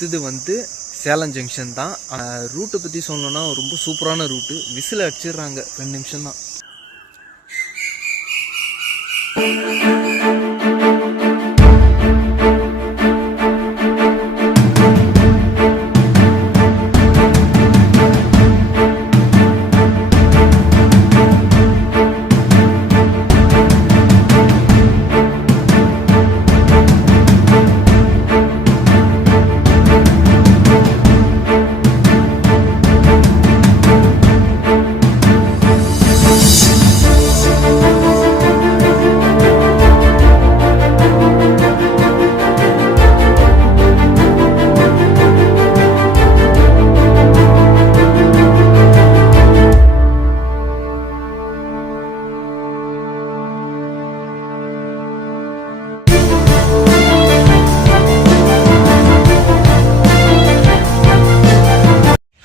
அடுத்தது வந்து சேலம் ஜங்ஷன் தான். ரூட்டை பற்றி சொல்லணுன்னா ரொம்ப சூப்பரான ரூட்டு. விசில் அடிச்சிடுறாங்க, 2 நிமிஷம் தான்.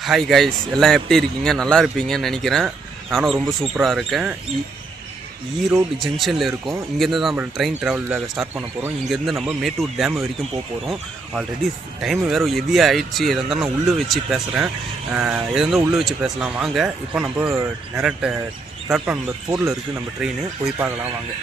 ஹாய் கைஸ், எல்லாம் எப்படி இருக்கீங்க? நல்லா இருப்பீங்கன்னு நினைக்கிறேன். நானும் ரொம்ப சூப்பராக இருக்கேன். ஈரோடு ஜங்ஷனில் இருக்கோம். இங்கேருந்து தான் நம்ம ட்ரெயின் ட்ராவல் ஸ்டார்ட் பண்ண போகிறோம். இங்கேருந்து நம்ம மேட்டூர் டேம் வரைக்கும் போகிறோம். ஆல்ரெடி டைம் வேறு ஹெவியாக ஆயிடுச்சு. எதாக இருந்தால் நான் உள்ளே வச்சு பேசுகிறேன். எதாக இருந்தால் உள்ளே வச்சு பேசலாம் வாங்க. இப்போ நம்ம நேரட்ட பிளாட்ஃபார்ம் நம்பர் 4 இருக்குது நம்ம ட்ரெயின். போய் பார்க்கலாம் வாங்க.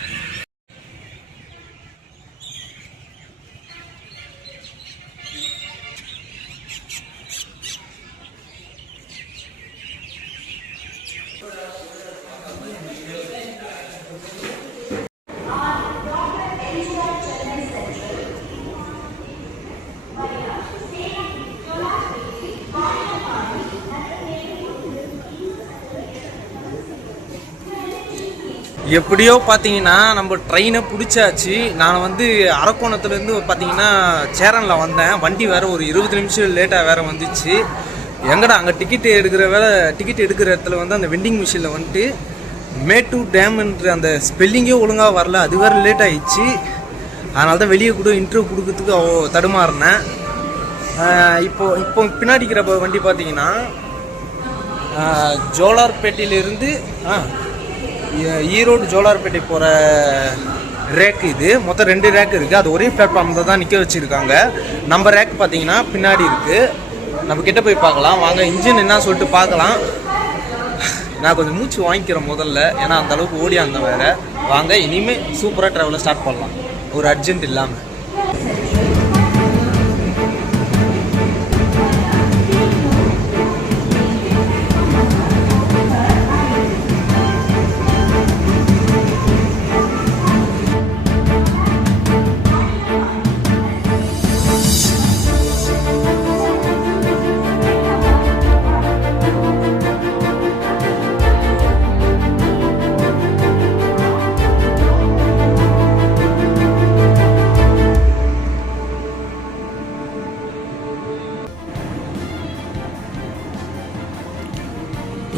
எப்படியோ பார்த்தீங்கன்னா நம்ம ட்ரெயினை பிடிச்சாச்சு. நான் வந்து அரக்கோணத்துலேருந்து பார்த்தீங்கன்னா சேரனில் வந்தேன். வண்டி வேறு ஒரு 20 நிமிஷம் லேட்டாக வேறு வந்துச்சு. எங்கடா அங்கே டிக்கெட் எடுக்கிற இடத்துல வந்து அந்த வெண்டிங் மிஷினில் வந்துட்டு மேட்டூர் டேம்ன்ற அந்த ஸ்பெல்லிங்கே ஒழுங்காக வரல. அது வேறு லேட் ஆகிடுச்சு. அதனால தான் வெளியே கூட இன்டர்வியூ கொடுக்கறதுக்கு தடுமாறினேன். இப்போ பின்னாடி இருக்கிற வண்டி பார்த்தீங்கன்னா ஜோலார்பேட்டையிலேருந்து ஈரோடு ஜோலார்பேட்டை போகிற ரேக்கு. இது மொத்தம் 2 ரேக்கு இருக்குது. அது ஒரே பிளாட்ஃபார்மில் தான் நிற்க வச்சுருக்காங்க. நம்ம ரேக் பார்த்தீங்கன்னா பின்னாடி இருக்குது. நம்ம கிட்ட போய் பார்க்கலாம் வாங்க. இன்ஜின் என்ன சொல்லிட்டு பார்க்கலாம். நான் கொஞ்சம் மூச்சு வாங்கிக்கிறேன் முதல்ல, ஏன்னா அந்த அளவுக்கு ஓடியாந்தேன் வேறு. வாங்க, இனிமேல் சூப்பராக ட்ராவலை ஸ்டார்ட் பண்ணலாம், ஒரு அர்ஜென்ட் இல்லாமல்.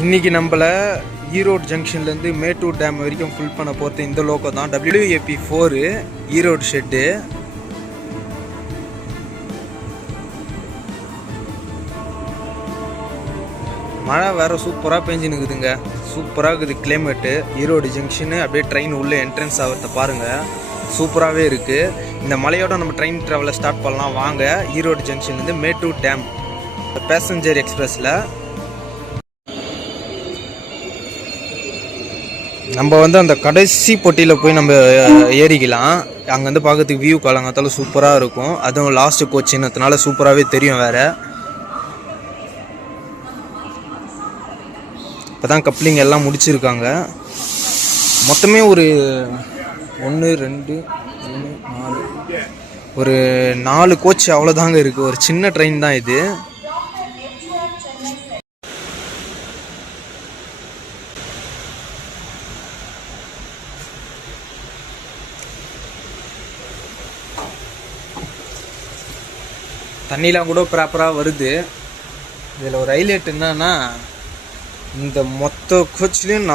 இன்றைக்கி நம்மளை ஈரோடு ஜங்ஷன்லேருந்து மேட்டூர் டேம் வரைக்கும் ஃபுல் பண்ண போகிறது இந்த லோக்கோ தான். WAP4 Erode shed. மழை வேறு சூப்பராக பெஞ்சுன்னுக்குதுங்க. சூப்பராக இருக்குது கிளைமேட்டு. ஈரோடு ஜங்ஷனு அப்படியே ட்ரெயின் உள்ளே என்ட்ரன்ஸ் ஆகிறத பாருங்கள், சூப்பராகவே இருக்குது. இந்த மலையோட நம்ம ட்ரெயின் ட்ராவலை ஸ்டார்ட் பண்ணலாம் வாங்க. ஈரோடு ஜங்ஷன்லேருந்து மேட்டூர் டேம் பேசஞ்சர் எக்ஸ்பிரஸில் நம்ம வந்து அந்த கடைசி பொட்டியில் போய் நம்ம ஏறிக்கலாம். அங்கேருந்து பார்க்கறதுக்கு வியூ காலங்காத்தாலும் சூப்பராக இருக்கும். அதுவும் லாஸ்ட்டு கோச்சின்னதுனால சூப்பராகவே தெரியும் வேறு. இப்போ தான் கப்ளிங் எல்லாம் முடிச்சிருக்காங்க. மொத்தமே ஒரு 1 2 3 4 ஒரு 4 கோச் அவ்வளோதாங்க இருக்குது. ஒரு சின்ன ட்ரெயின் தான் இது. தண்ணிலாம் கூட ப்ராப்பராக வருது. இதில் ஒரு ஹைலைட் என்னன்னா, இந்த மொத்த கோச்லேயும்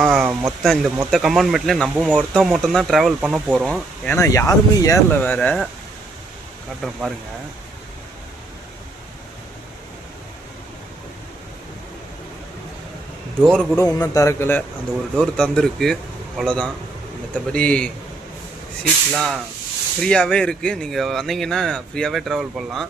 இந்த மொத்த கம்பார்ட்மெண்ட்லேயும் நம்ம ஒருத்தன் மட்டும் தான் ட்ராவல் பண்ண போகிறோம். ஏன்னா யாருமே ஏறல வேறு. காட்டுறேன் பாருங்கள். டோரு கூட இன்னும் திறக்கலை. அந்த ஒரு டோர் தந்துருக்கு, அவ்வளோதான். மற்றபடி சீட்லாம் ஃப்ரீயாகவே இருக்குது. நீங்கள் வந்தீங்கன்னா ஃப்ரீயாகவே ட்ராவல் பண்ணலாம்.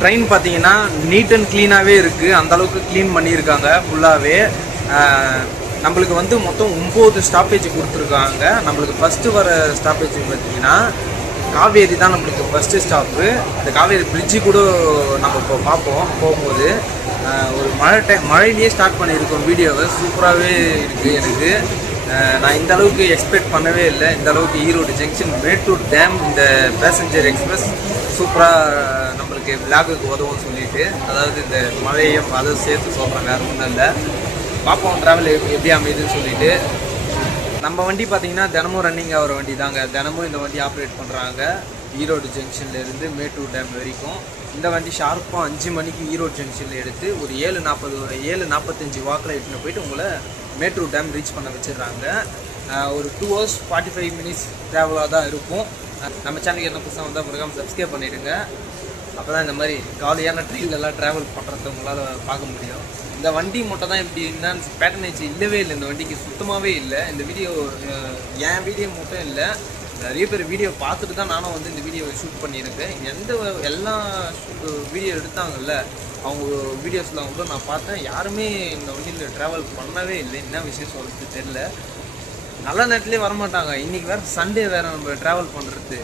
ட்ரெயின் பார்த்தீங்கன்னா நீட் அண்ட் க்ளீனாகவே இருக்குது. அந்தளவுக்கு க்ளீன் பண்ணியிருக்காங்க ஃபுல்லாகவே. நம்மளுக்கு வந்து மொத்தம் 9 ஸ்டாப்பேஜ் கொடுத்துருக்காங்க. நம்மளுக்கு ஃபஸ்ட்டு வர ஸ்டாப்பேஜ் பார்த்தீங்கன்னா காவேரி தான் நம்மளுக்கு ஃபஸ்ட்டு ஸ்டாப்பு. இந்த காவேரி பிரிட்ஜு கூட நம்ம இப்போ பார்ப்போம் போகும்போது. ஒரு மழையிலேயே ஸ்டார்ட் பண்ணியிருக்கோம் வீடியோவை. சூப்பராகவே இருக்குது எனக்கு. நான் இந்த அளவுக்கு எக்ஸ்பெக்ட் பண்ணவே இல்லை. இந்த அளவுக்கு ஈரோடு ஜங்ஷன் மேட்டூர் டேம் இந்த பேசஞ்சர் எக்ஸ்பிரஸ் சூப்பராக நம்மளுக்கு விளாகுக்கு உதவும் சொல்லிட்டு, அதாவது இந்த மழையும் அதை சேர்த்து சொல்கிறேன், வேறு ஒன்றும் இல்லை. பார்ப்போம் ட்ராவல் எப்படி அமையுதுன்னு சொல்லிட்டு. நம்ம வண்டி பார்த்தீங்கன்னா தினமும் ரன்னிங் ஆகிற வண்டி தாங்க. தினமும் இந்த வண்டி ஆப்ரேட் பண்ணுறாங்க ஈரோடு ஜங்ஷன்லேருந்து மேட்டூர் டேம் வரைக்கும். இந்த வண்டி ஷார்ப்பாக 5 மணிக்கு ஈரோடு ஜங்ஷனில் எடுத்து ஒரு 7:45 வாக்கில் எடுத்துன்னு போயிட்டு உங்களை மேட்டூர் டேம் ரீச் பண்ண வச்சிடுறாங்க. ஒரு 2 hours 45 minutes ட்ராவலாக தான் இருக்கும். நம்ம சேனலுக்கு என்ன புதுசாக வந்தால் மறக்காம சப்ஸ்கிரைப் பண்ணிவிடுங்க. அப்போ தான் இந்த மாதிரி காலியான ட்ரெயின்லலாம் ட்ராவல் பண்ணுறத உங்களால் பார்க்க முடியும். இந்த வண்டி மட்டும் தான் இப்படி இருந்தால் பேட்டர்னேஜ் இல்லவே இல்லை. இந்த வண்டிக்கு சுத்தமாகவே இல்லை. இந்த வீடியோ என் வீடியோ மட்டும் இல்லை, நிறைய பேர் வீடியோ பார்த்துட்டு தான் நானும் வந்து இந்த வீடியோவை ஷூட் பண்ணியிருக்கேன். எல்லா வீடியோ எடுத்தாங்கல்ல அவங்க வீடியோஸ்லாம் கூட நான் பார்த்தேன். யாருமே இந்த வண்டியில் ட்ராவல் பண்ணவே இல்லை. என்ன விஷயம் சொல்கிறது தெரியல. நல்ல நேரத்துலேயே வரமாட்டாங்க. இன்றைக்கி வேறு சண்டே வேறு நம்ம ட்ராவல் பண்ணுறது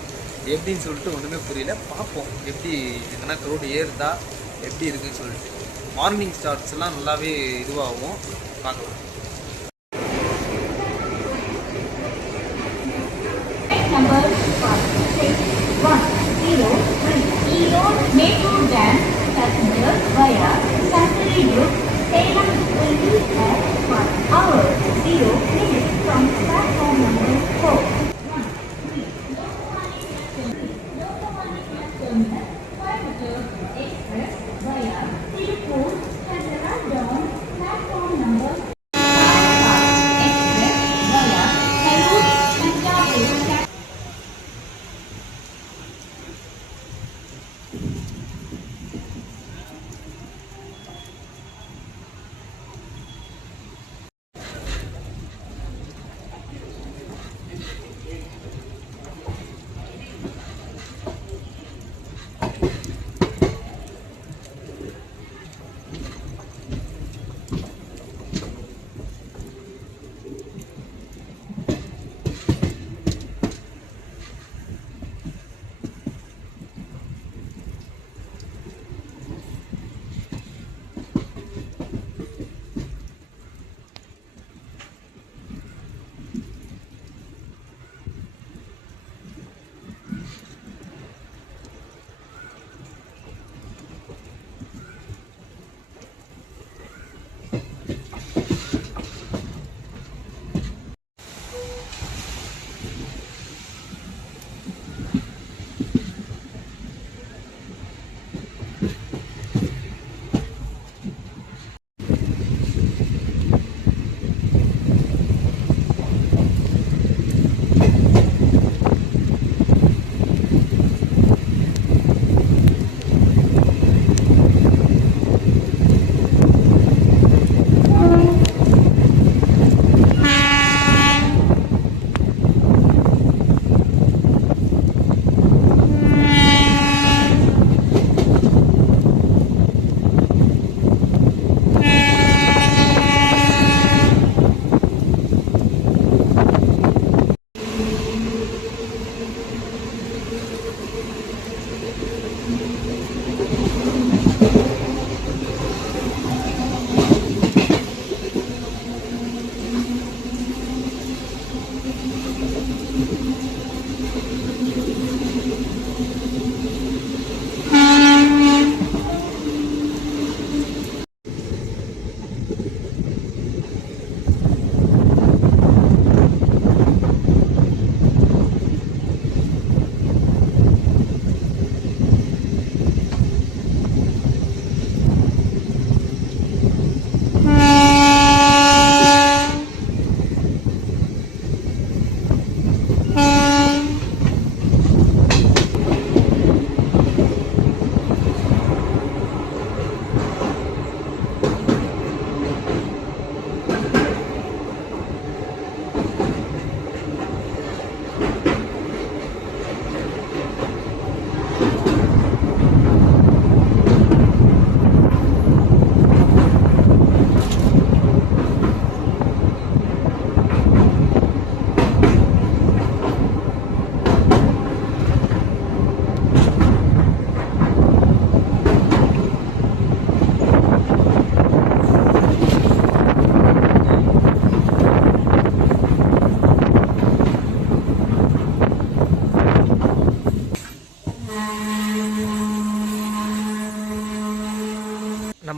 எப்படின்னு சொல்லிட்டு ஒன்றுமே புரியல. பார்ப்போம் எப்படி எங்கன்னா க்ரௌட் ஏறுதா எப்படி இருக்குன்னு சொல்லிட்டு. மார்னிங் ஸ்டார்ட்ஸ்லாம் நல்லாவே இதுவாகும், பார்க்கலாம். Number 56103 Erode Metro Dam passenger via Sanctuary Group, Salem will be at 1 hour 0 minutes from platform number 4. Express via Tirupur has arrived on platform number 5. Express via Salud Tanjavur.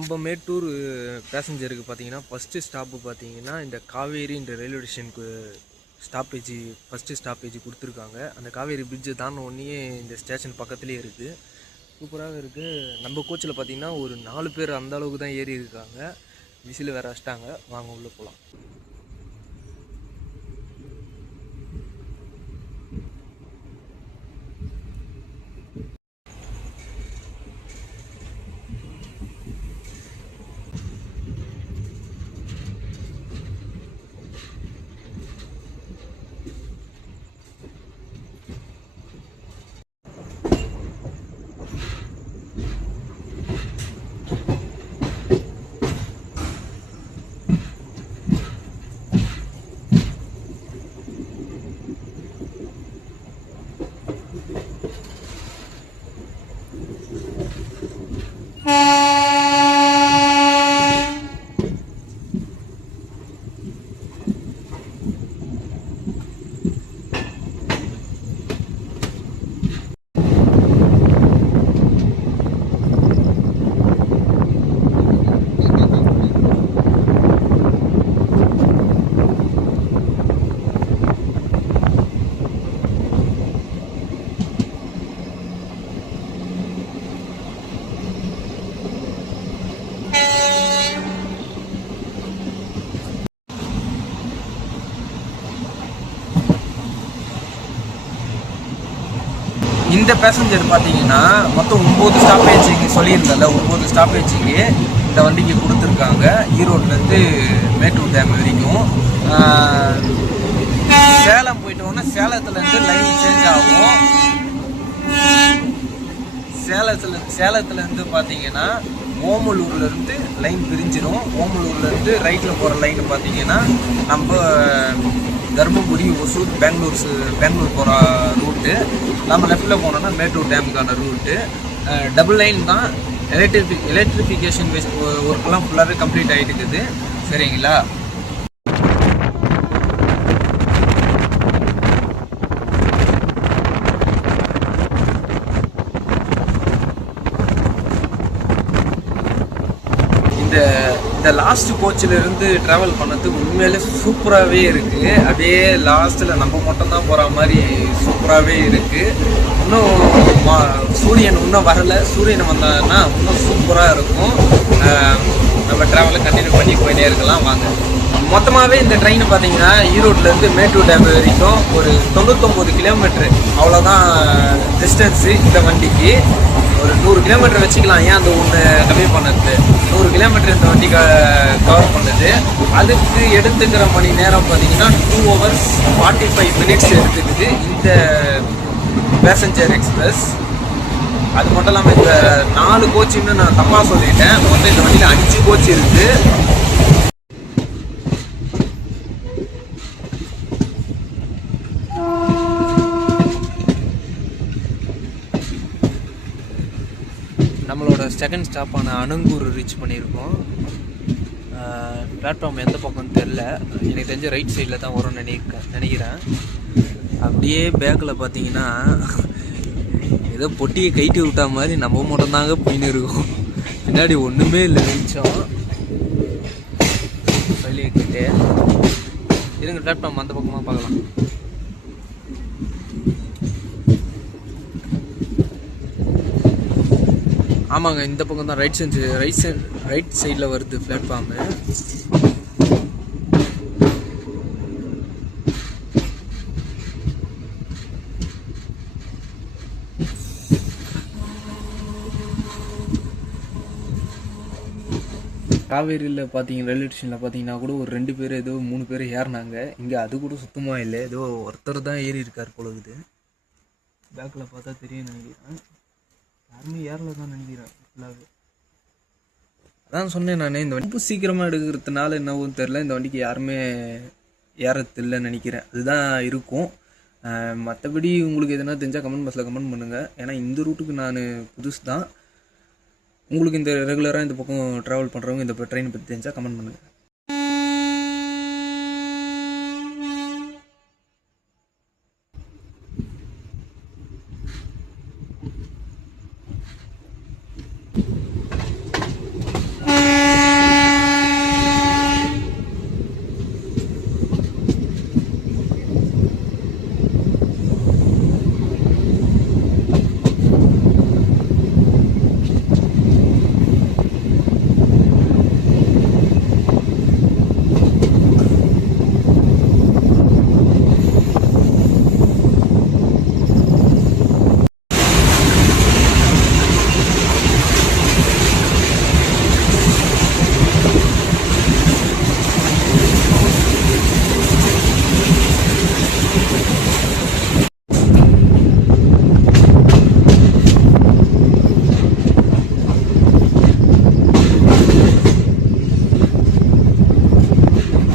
நம்ம மேட்டூர் பேசஞ்சருக்கு பார்த்தீங்கன்னா first stop பார்த்தீங்கன்னா இந்த காவேரி இந்த railway ஸ்டேஷனுக்கு first stoppage கொடுத்துருக்காங்க. அந்த காவேரி பிரிட்ஜை தாண்ட உடனே இந்த ஸ்டேஷன் பக்கத்துலேயே இருக்குது. சூப்பராக இருக்குது. நம்ம கோச்சில் பார்த்தீங்கன்னா ஒரு 4 பேர் அந்த அளவுக்கு தான் ஏறி இருக்காங்க. விசில் வேறு வச்சிட்டாங்க. வாங்க உள்ளே போகலாம். இந்த பேசஞ்சர் பார்த்தீங்கன்னா மொத்தம் 9 ஸ்டாப்பேஜுக்கு சொல்லியிருந்தல, 9 ஸ்டாப்பேஜுக்கு இந்த வண்டிக்கு கொடுத்துருக்காங்க. ஈரோட்லேருந்து மேட்டூர் டேம் வரைக்கும். சேலம் போயிட்டோன்னா சேலத்துலேருந்து லைன் சேஞ்ச் ஆகும். சேலத்துலேருந்து பார்த்தீங்கன்னா ஓமலூர்லேருந்து லைன் பிரிஞ்சிடும். ஓமலூர்லேருந்து ரைட்டில் போகிற லைன் பார்த்தீங்கன்னா நம்ம தருமபுரி, ஒசூர், பெங்களூர் போகிற ரூட்டு. நம்ம லெஃப்டில் போனோம்னா மேட்டூர் டேமுக்கான ரூட்டு. டபுள் லைன் தான். எலக்ட்ரிஃபிகேஷன் ஒர்க்கெல்லாம் ஃபுல்லாகவே கம்ப்ளீட் ஆகிட்டு இருக்குது. சரிங்களா? இந்த லாஸ்ட் கோச்சிலிருந்து ட்ராவல் பண்ணதுக்கு உண்மையிலே சூப்பராகவே இருக்குது. அப்படியே லாஸ்ட்டில் நம்ம மட்டும் தான் போகிற மாதிரி சூப்பராகவே இருக்குது. இன்னும் சூரியன் இன்னும் வரலை. சூரியன் வந்தாங்கன்னா இன்னும் சூப்பராக இருக்கும். நம்ம ட்ராவலை கண்டினியூ பண்ணி போயிட்டே இருக்கலாம். வாங்க. மொத்தமாகவே இந்த ட்ரெயின் பார்த்தீங்கன்னா ஈரோட்லேருந்து மேட்டூர் டேம் வரைக்கும் ஒரு 99 கிலோமீட்ரு அவ்வளோதான் டிஸ்டன்ஸு. இந்த வண்டிக்கு ஒரு 100 கிலோமீட்டர் வச்சுக்கலாம். ஏன் அந்த ஒன்று கம்மி பண்ணது? 100 கிலோமீட்டர் இந்த வண்டி கவர் பண்ணுது. அதுக்கு எடுத்துக்கிற மணி நேரம் பார்த்தீங்கன்னா 2 hours 45 minutes எடுத்துக்குது இந்த பேசஞ்சர் எக்ஸ்பிரஸ். அது மட்டும் இல்லாமல் இந்த 4 கோச்சுன்னு நான் தப்பாக சொல்லிட்டேன். மொத்தம் இந்த வண்டியில் 5 கோச்சு இருக்குது. நம்மளோட செகண்ட் ஸ்டாப்பான அனங்கூர் ரீச் பண்ணியிருக்கோம். பிளாட்ஃபார்ம் எந்த பக்கம்னு தெரில. எனக்கு தெரிஞ்ச ரைட் சைடில் தான் வரும்னு நினைக்கிறேன். அப்படியே பேக்கில் பார்த்தீங்கன்னா ஏதோ பொட்டியை கைட்டி விட்டா மாதிரி நம்ம மட்டும்தாங்க போயின்னு இருக்கோம். பின்னாடி ஒன்றுமே இல்லை. வெளிச்சம் வெளியே கிட்டே இருங்க. பிளாட்ஃபார்ம் அந்த பக்கமாக பார்க்கலாம். ஆமாங்க, இந்த பக்கம் தான் ரைட் சைடில் வருது பிளாட்ஃபார்மு. காவேரியில் பார்த்தீங்கன்னா ரயில்வே ஸ்டேஷனில் பார்த்தீங்கன்னா கூட ஒரு 2 பேர் ஏதோ 3 பேர் ஏறினாங்க. இங்கே அது கூட சுத்தமாக இல்லை. ஏதோ ஒருத்தர் தான் ஏறி இருக்கார் பொழுது. பேக்கில் பார்த்தா தெரியும் நினைக்கிறேன். யாருமே ஏறல தான் நினைக்கிறேன் ஃபுல்லாகவே. அதான் சொன்னேன் நான், இந்த வண்டி சீக்கிரமாக எடுக்கிறதுனால என்னவும் தெரில, இந்த வண்டிக்கு யாருமே ஏறதில்லைன்னு நினைக்கிறேன். அதுதான் இருக்கும். மற்றபடி உங்களுக்கு எதனா தெரிஞ்சால் கமெண்ட் பாக்ஸில் கமெண்ட் பண்ணுங்கள். ஏன்னா இந்த ரூட்டுக்கு நான் புதுசு தான். உங்களுக்கு இந்த ரெகுலராக இந்த பக்கம் ட்ராவல் பண்ணுறவங்க இந்த ட்ரெயினை பற்றி தெரிஞ்சால் கமெண்ட் பண்ணுங்கள்.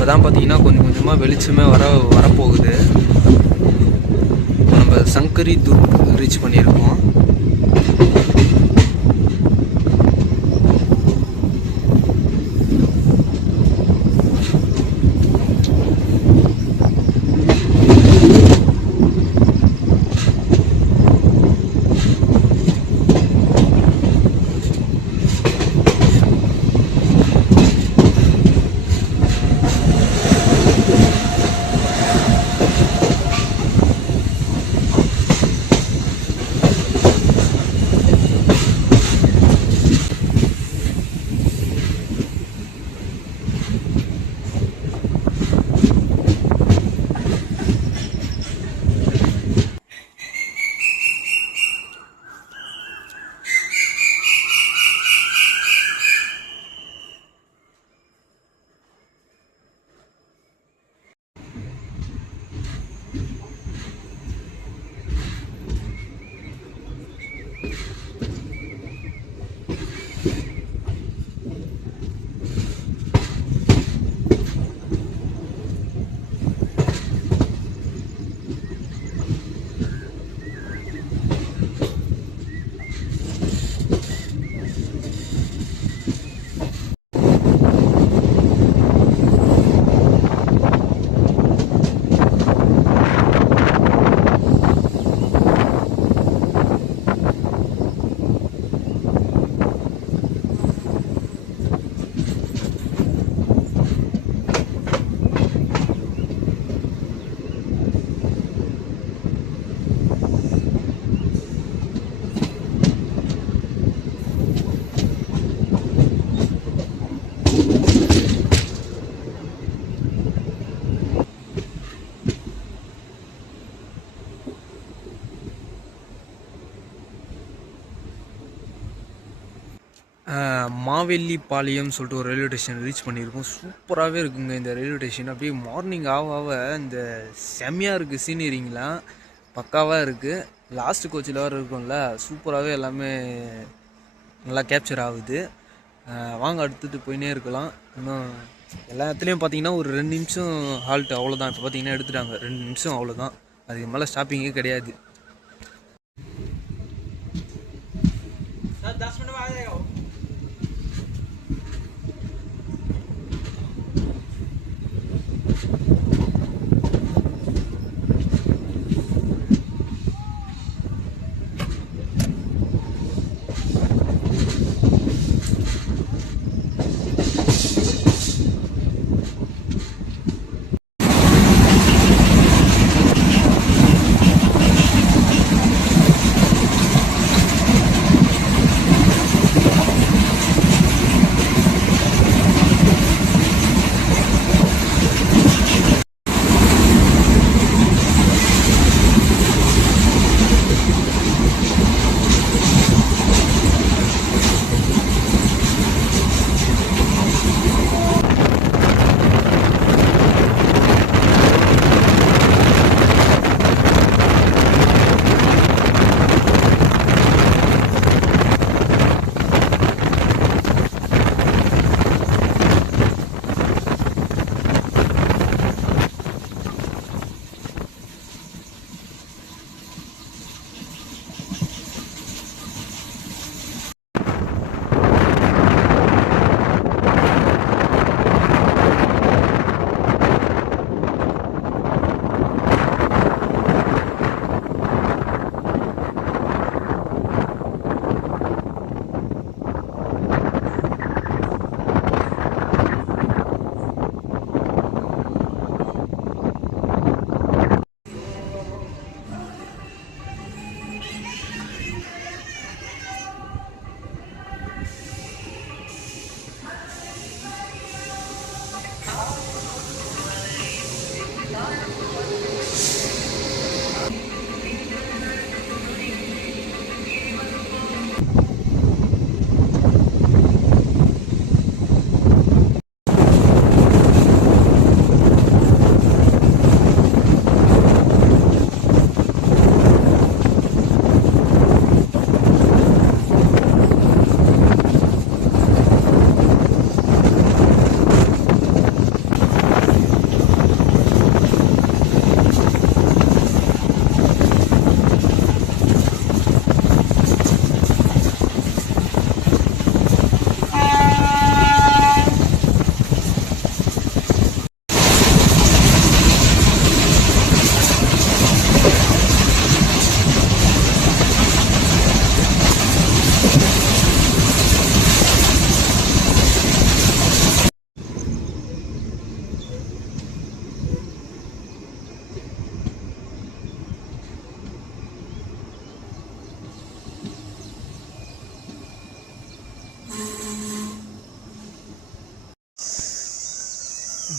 இப்போ தான் பார்த்தீங்கன்னா கொஞ்சம் கொஞ்சமாக வெளிச்சமே வரப்போகுது. நம்ம சங்கரி துர்க் ரீச் பண்ணியிருக்கோம். மாவெல்லிப்பாளையம் சொல்லிட்டு ஒரு ரயில்வே ஸ்டேஷன் ரீச் பண்ணியிருக்கோம். சூப்பராகவே இருக்குங்க இந்த ரயில்வே ஸ்டேஷன். அப்படியே மார்னிங் ஆக இந்த செம்மையாக இருக்குது, சீனரிங்கெலாம் பக்காவாக இருக்குது. லாஸ்ட் கோச்சில் வேறு இருக்கும்ல, சூப்பராகவே எல்லாமே நல்லா கேப்சர் ஆகுது. வாங்க அடுத்துட்டு போயினே இருக்கலாம். இன்னும் எல்லா இடத்துலையும் பார்த்தீங்கன்னா ஒரு 2 நிமிஷம் ஹால்ட் அவ்வளோதான். இப்போ பார்த்தீங்கன்னா எடுத்துட்டாங்க 2 நிமிஷம் அவ்வளோதான். அதுக்கு மேலே ஸ்டாப்பிங்கே கிடையாது.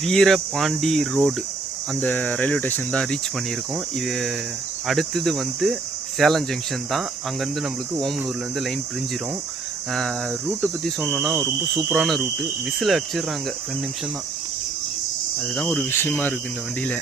வீரபாண்டி ரோடு அந்த ரயில்வே ஸ்டேஷன் தான் ரீச் பண்ணியிருக்கோம். இது அடுத்தது வந்து சேலம் ஜங்ஷன் தான். அங்கேருந்து நம்மளுக்கு ஓமலூர்லேருந்து லைன் பிரிஞ்சிடும். ரூட்டை பற்றி சொல்லணுன்னா ரொம்ப சூப்பரான ரூட்டு. விசில் அடிச்சிடுறாங்க 2 நிமிஷம் தான். அதுதான் ஒரு விஷயமா இருக்குது இந்த வண்டியில்.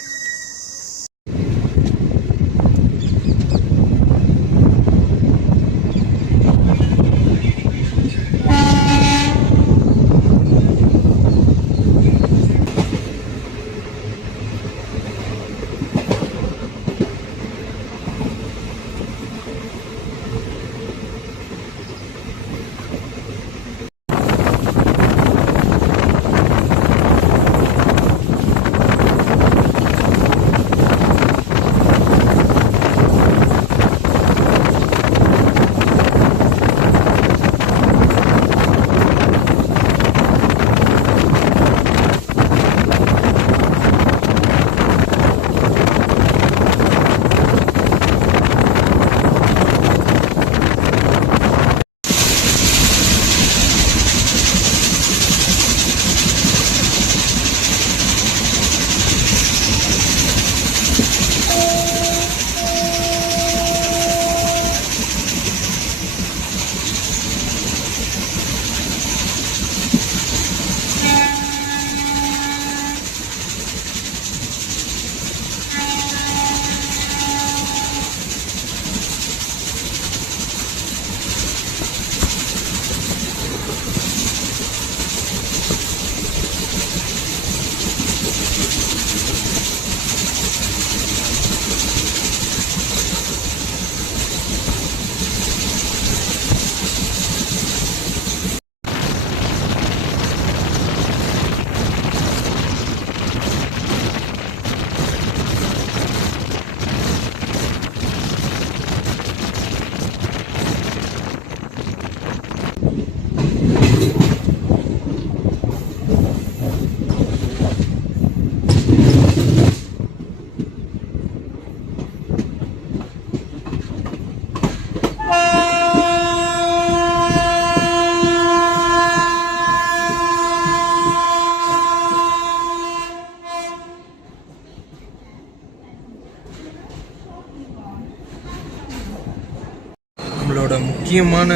நம்மளோட முக்கியமான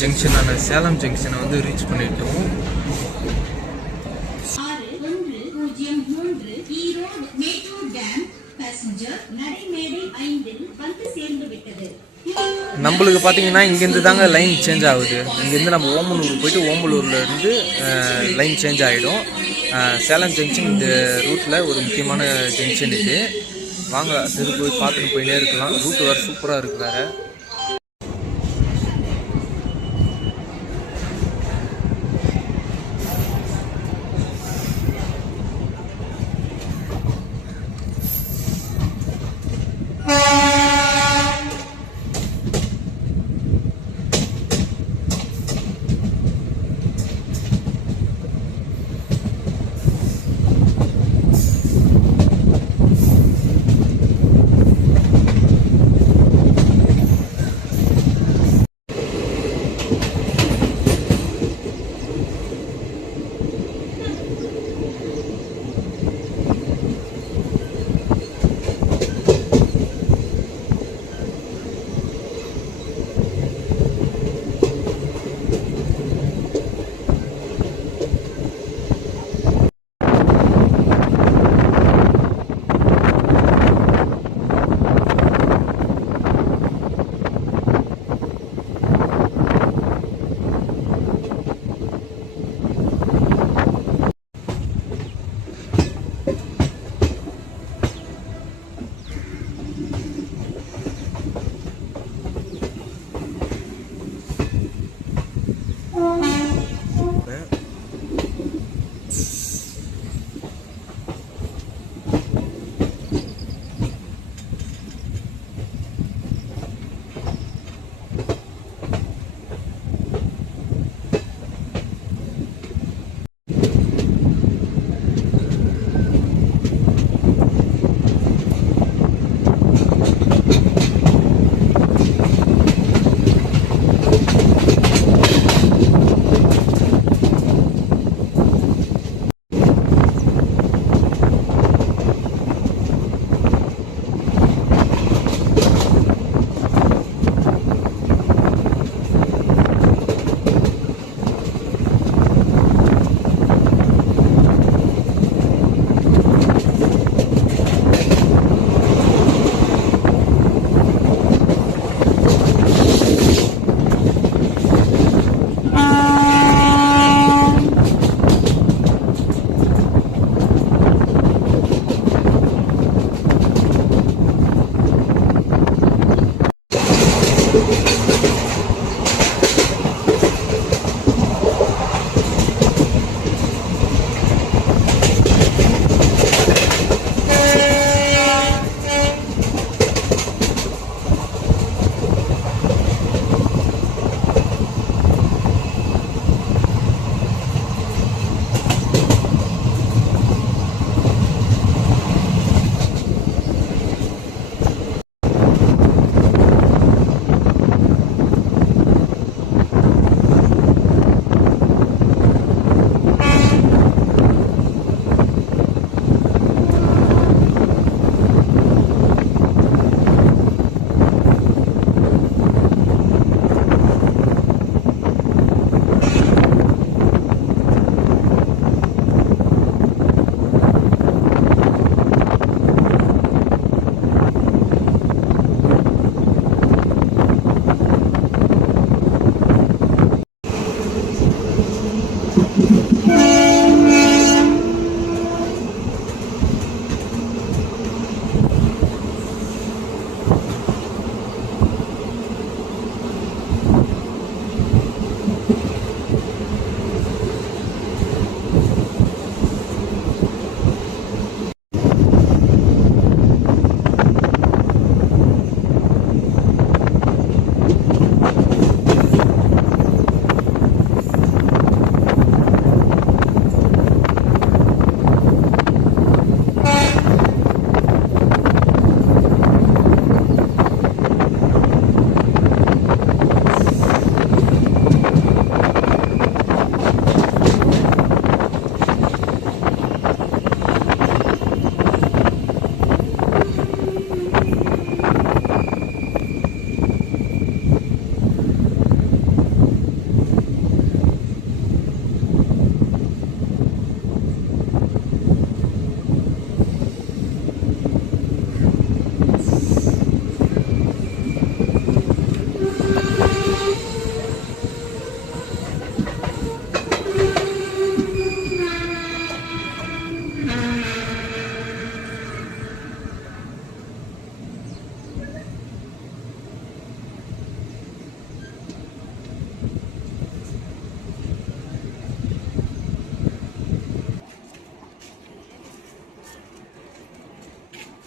ஜங்ஷனான சேலம் ஜங்ஷனை வந்து ரீச் பண்ணிட்டோம். 6103 ஈரோடு மேட்டூர் டேம் பேசஞ்சர் நடைமேடை 5 வந்து சேர்ந்து விட்டது. நம்மளுக்கு பார்த்தீங்கன்னா இங்கேருந்து தாங்க லைன் சேஞ்ச் ஆகுது. இங்கேருந்து நம்ம ஓமலூர் போயிட்டு ஓமலூர்லேருந்து லைன் சேஞ்ச் ஆகிடும். சேலம் ஜங்ஷன் இந்த ரூட்டில் ஒரு முக்கியமான ஜங்ஷன் இது. வாங்க அது போய் பார்த்துட்டு போயிட்டே இருக்கலாம். ரூட்டு வேறு சூப்பராக இருக்குது வேறு.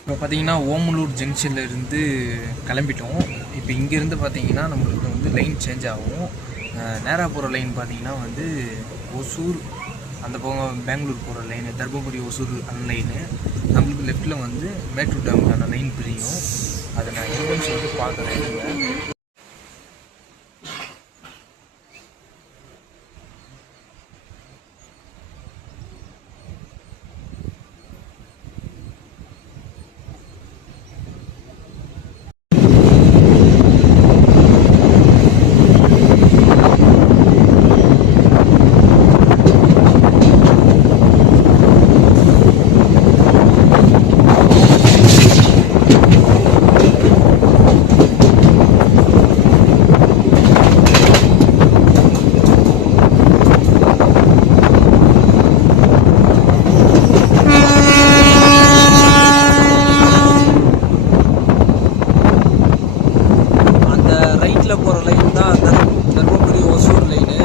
இப்போ பார்த்தீங்கன்னா ஓமலூர் ஜங்ஷனில் இருந்து கிளம்பிட்டோம். இப்போ இங்கேருந்து பார்த்தீங்கன்னா நம்மளுக்கு வந்து லைன் சேஞ்ச் ஆகும். நேராக போகிற லைன் பார்த்தீங்கன்னா வந்து ஒசூர், அந்த பக்கம் பெங்களூர் போகிற லைனு, தர்மபுரி ஒசூர் அந்த லைனு. நம்மளுக்கு லெஃப்ட்டில் வந்து மேட்டூர் டேமுக்கான லைன் பிரியும். அதை நான் எங்கேன்னு சொல்லிட்டு பார்க்குறேன். போகிற லைன் தான் தர்மபுரி ஒசூர் லைனு.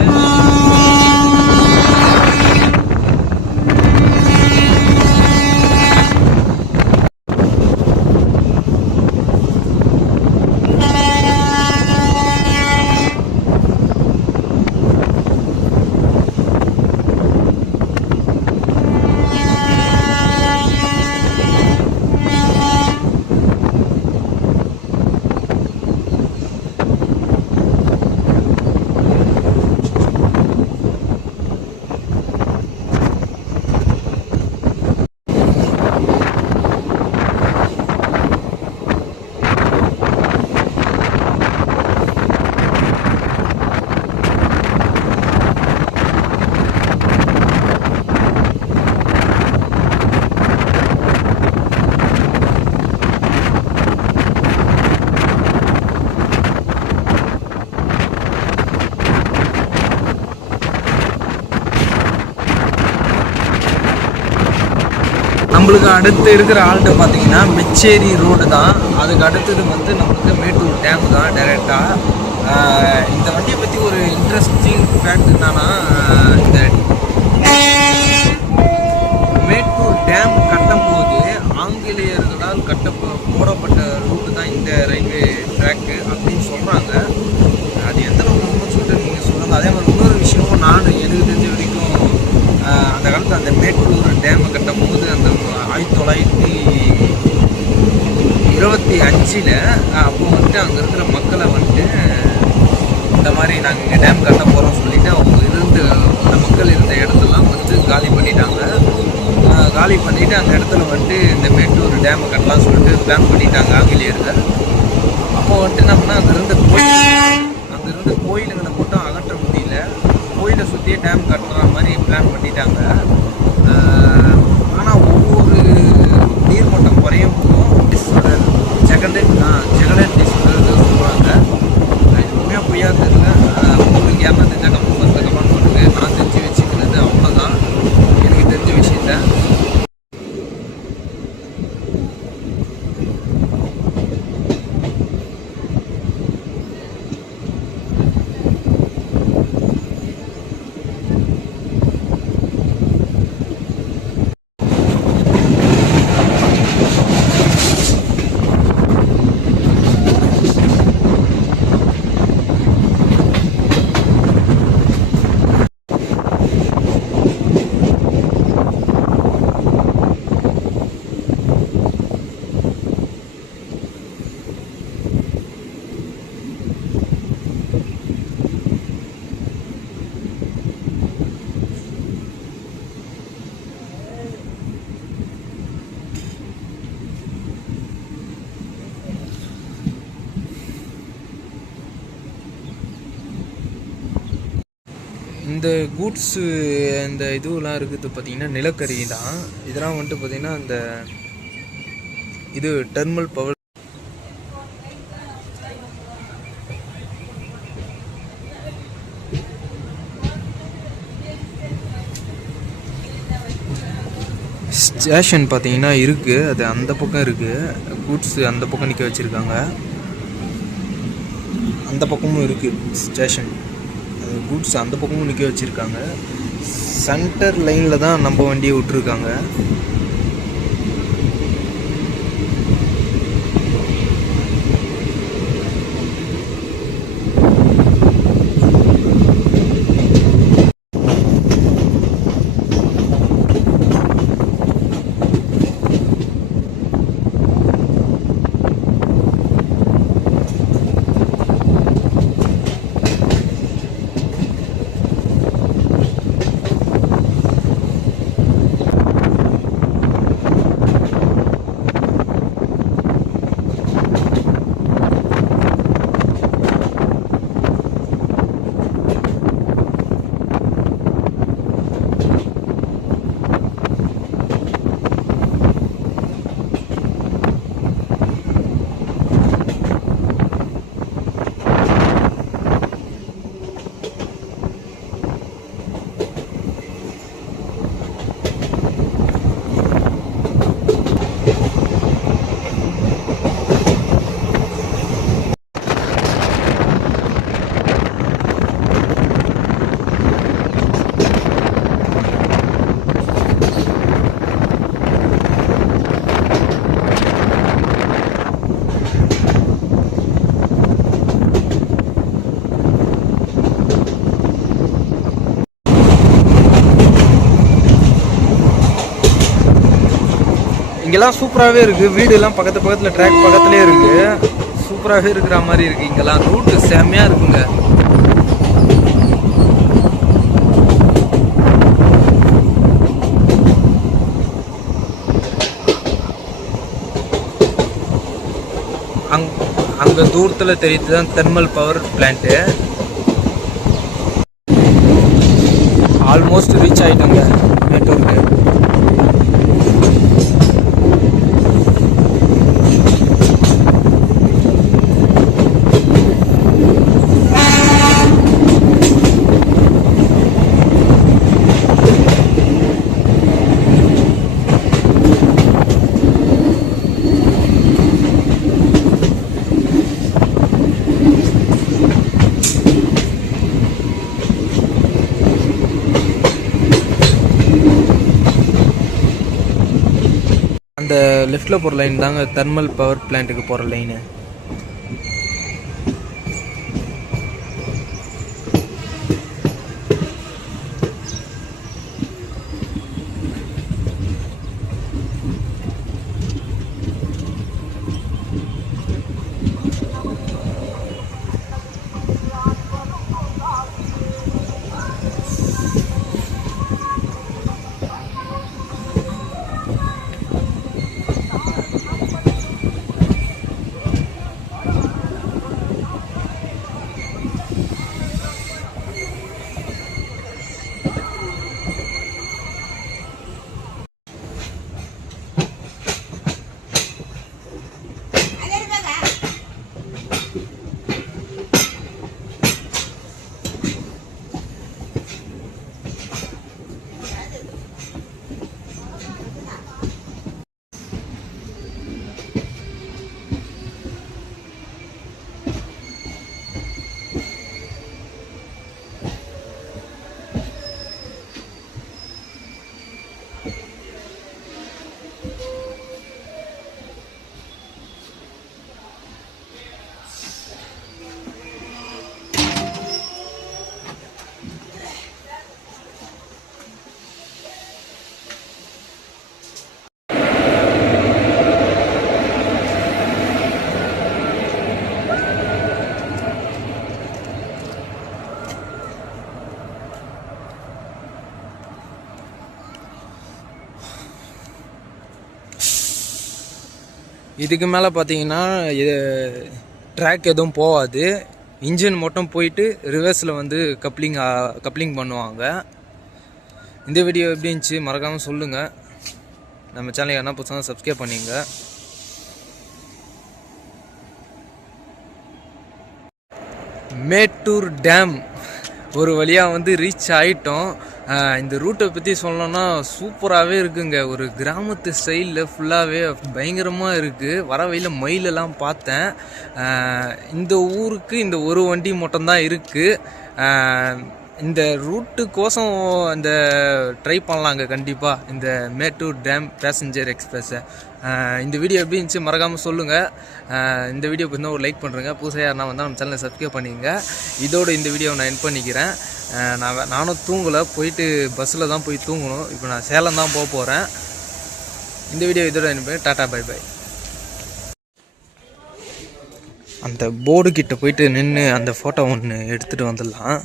நம்மளுக்கு அடுத்து இருக்கிற ஆள்கிட்ட பார்த்தீங்கன்னா மெச்சேரி ரோடு தான். அதுக்கு அடுத்தது வந்து நம்மளுக்கு மேட்டூர் டேம் தான் டைரெக்டாக. இந்த வண்டியை பற்றி ஒரு இன்ட்ரெஸ்டிங் ஃபேக்ட் என்னன்னா, இந்த மேட்டூர் டேம் கட்டும்போது ஆங்கிலேயர்களால் போடப்பட்ட ரூட்டு தான் இந்த ரயில்வே ட்ராக்கு அப்படின்னு சொல்கிறாங்க. அது எந்த அளவுக்கு உண்மைன்னு சொல்லிட்டு நீங்கள் சொல்லுங்கள். அதே மாதிரி இன்னொரு விஷயம், நான் எனக்கு தெரிஞ்ச வரைக்கும் அந்த காலத்தில் அந்த மேட்டூர் டேமை கட்டும் போது அந்த 1925 அப்போ வந்துட்டு அங்கே இருக்கிற மக்களை வந்துட்டு இந்த மாதிரி நாங்கள் இங்கே டேம் கட்ட போகிறோம்னு சொல்லிவிட்டு அவங்க அந்த மக்கள் இருந்த இடத்தெல்லாம் வந்து காலி பண்ணிட்டாங்க. காலி பண்ணிவிட்டு அந்த இடத்துல வந்துட்டு இந்த மேட்டூர் டேமை கட்டலாம்னு சொல்லிட்டு பிளான் பண்ணிட்டாங்க ஆங்கிலேயர்கள். அப்போ வந்துட்டு நம்மனா அங்கேருந்து கோயிலுங்களை மட்டும் அகற்ற முடியல, கோயிலை சுற்றியே டேம் கட்டுற மாதிரி பிளான் பண்ணிட்டாங்க. ஆனால் ஒவ்வொரு நீர்மட்டம் குறையும் போதும் செகண்ட் டிஸ்டர் சொல்கிறாங்க. இது உண்மையாக பொய்யா தெரியல. உங்களுக்கு யாருன்னா தெரிஞ்சால் கமெண்ட் பண்ணுங்க. நான் தெரிஞ்சு வச்சுக்கிறது அவ்வளோதான், எனக்கு தெரிஞ்ச விஷயத்த. இந்த கூட்ஸு இந்த இதுவெலாம் இருக்குது பார்த்திங்கன்னா நிலக்கரி தான். இதெல்லாம் வந்துட்டு பார்த்திங்கன்னா இந்த இது டெர்மல் பவர் ஸ்டேஷன் பார்த்திங்கன்னா இருக்குது. அது அந்த பக்கம் இருக்குது. கூட்ஸு அந்த பக்கம் நிற்க வச்சுருக்காங்க. அந்த பக்கமும் இருக்குது ஸ்டேஷன். கூட்ஸ் அந்த பக்கமும் நிற்க வச்சுருக்காங்க. சென்டர் லைனில் தான் நம்ம வண்டியை விட்டுருக்காங்க. இங்கெல்லாம் சூப்பராகவே இருக்குது. வீடுலாம் பக்கத்தில் ட்ராக் பக்கத்துலேயே இருக்குது. சூப்பராகவே இருக்கிற மாதிரி இருக்குது. இங்கெல்லாம் ரூட்டு செம்மையாக இருக்குங்க. அங்கே தூரத்தில் தெரியுது தான் thermal power plant. Almost reach ஆகிட்டோங்க மேட்டூருக்கு. அந்த லெஃப்டில் போகிற லைன் தாங்க தெர்மல் பவர் பிளான்ட்டுக்கு போகிற லைனு. இதுக்கு மேலே பார்த்தீங்கன்னா இது ட்ராக் எதுவும் போகாது. இன்ஜின் மட்டும் போயிட்டு ரிவர்ஸில் வந்து கப்ளிங் பண்ணுவாங்க. இந்த வீடியோ எப்படி இருந்துச்சு மறக்காமல் சொல்லுங்கள். நம்ம சேனலுக்கு என்ன புதுசாக சப்ஸ்கிரைப் பண்ணிங்க. மேட்டூர் டேம் ஒரு வழியாக வந்து ரீச் ஆகிட்டோம். இந்த ரூட்டை பற்றி சொல்லணும்னா சூப்பராகவே இருக்குங்க. ஒரு கிராமத்து ஸ்டைலில் ஃபுல்லாகவே பயங்கரமாக இருக்குது. வர வழியில் மயிலெல்லாம் பார்த்தேன். இந்த ஊருக்கு இந்த ஒரு வண்டி மட்டும்தான் இருக்குது. இந்த ரூட்டுக்கோசம் இந்த ட்ரை பண்ணலாங்க கண்டிப்பாக இந்த மேட்டூர் டேம் பேசஞ்சர் எக்ஸ்பிரஸை. இந்த வீடியோ எப்படி இருந்துச்சு மறக்காமல் சொல்லுங்கள். இந்த வீடியோ பார்த்தா ஒரு லைக் பண்ணுறேங்க. புதுசாக யாருனா வந்தால் நம்ம சேனலை சப்ஸ்கிரைப் பண்ணிக்கங்க. இதோட இந்த வீடியோவை நான் எண்ட் பண்ணிக்கிறேன். நானும் தூங்கலை, போயிட்டு பஸ்ஸில் தான் போய் தூங்கணும். இப்போ நான் சேலம் தான் போக போகிறேன். இந்த வீடியோ இதோட எண்ட் பண்ணி டாட்டா பை பை. அந்த போர்டு கிட்ட போயிட்டு நின்று அந்த ஃபோட்டோ ஒன்று எடுத்துகிட்டு வந்துடலாம்.